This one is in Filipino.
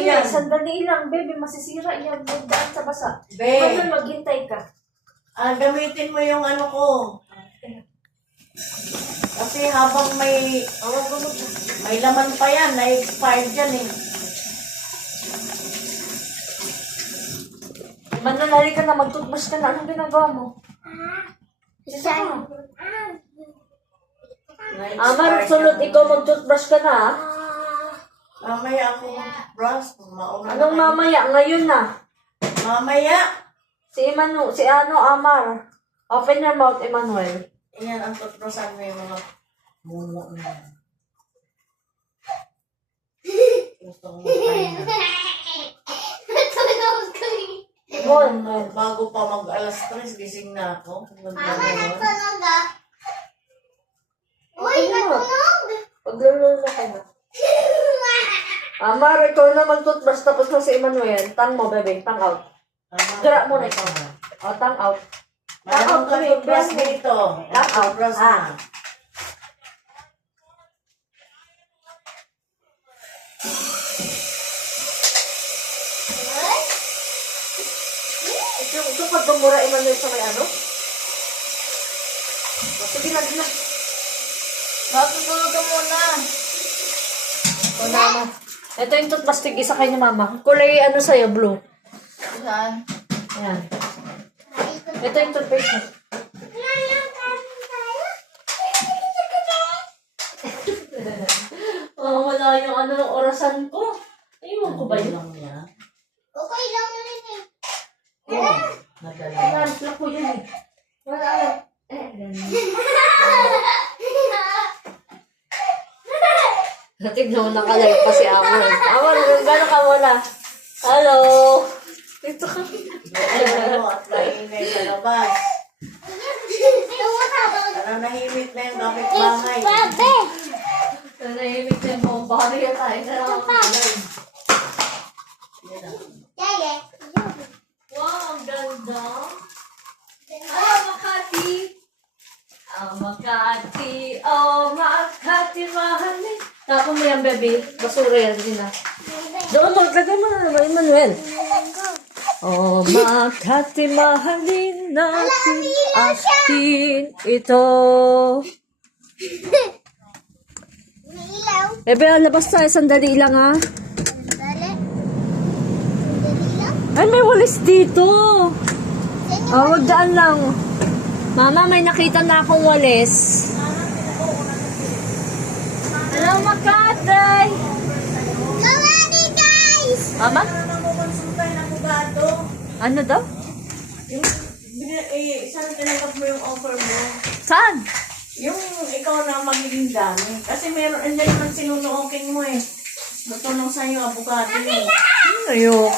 yan? Sandali lang, baby. Masisira yan. Magdaan sa basa. Be. Ano, maghintay ka. Gamitin mo yung ano ko. Kasi habang may laman pa yan, na-expired yan eh. Mananali ka na, mag-toothbrush ka na. Anong ginagawa mo? Isa ka. Amar, sunod ikaw mag-toothbrush ka na, ah. Mamaya ako mag-brush. Anong mamaya? Ngayon na. Mamaya? Si Amar. Open your mouth, Emmanuel. Ayan, ang toothbrushan mo yung mga mumo na. Gusto ko magpahinga. Bago pa mag-alas 3, gising na ako. Paglulolo ka na. Amar, ikaw na mag-toothbrush tapos na si Emmanuel. Tang mo, bebe. Tang out. Gara mo na ikaw. O, tang out. Mayroon ka toothbrush dito. Toothbrush na. Ito pag bumura Emmanuel sa may ano? O, sige na, din na. Matutulog ka muna. O, mama. Ito yung toothbrush tig isa kay ni mama. Kulay ano sa'yo, blue. Saan? Ayan. Ito yung toothpaste mo. Oh, wala yung ano ng orasan ko. Ayun ko ba yun? Lang niya. Okay lang ulit eh. Oo. Nadala. Ayan, plak ko yun eh. Wala. Ganun. Natignan mo nakalive pa si Amor. Amor, gano'n ka muna? Hello? Ito ka. Ano at maingay sa labas. Nanahimik na yung kapitbahay. Nanahimik na yung buong bahay at tayo na lang ang live. Wow, ang ganda. Makati. Makati. Oh, Makati, mahalin. Tapos mo yan, baby. Basura yan din na. Doon, maglagay mo na naman, Emmanuel. Oh, Makati, mahalin natin atin ito. May ilaw. Bebe, labas tayo. Sandali lang, ha? Sandali. Sandali lang. Ay, may walis dito. Saan Oh, magdaan lang. Mama, may nakita na akong walis. Hello, Makati! Mawari guys! Mama? Konsulta ng abogado. Ano daw? Saan tinanggap mo yung offer mo? Saan? Yung ikaw na magiging dami. Kasi meron, andyan naman sinunookin mo eh. Matulong sa'yo abogado eh. Ayoko.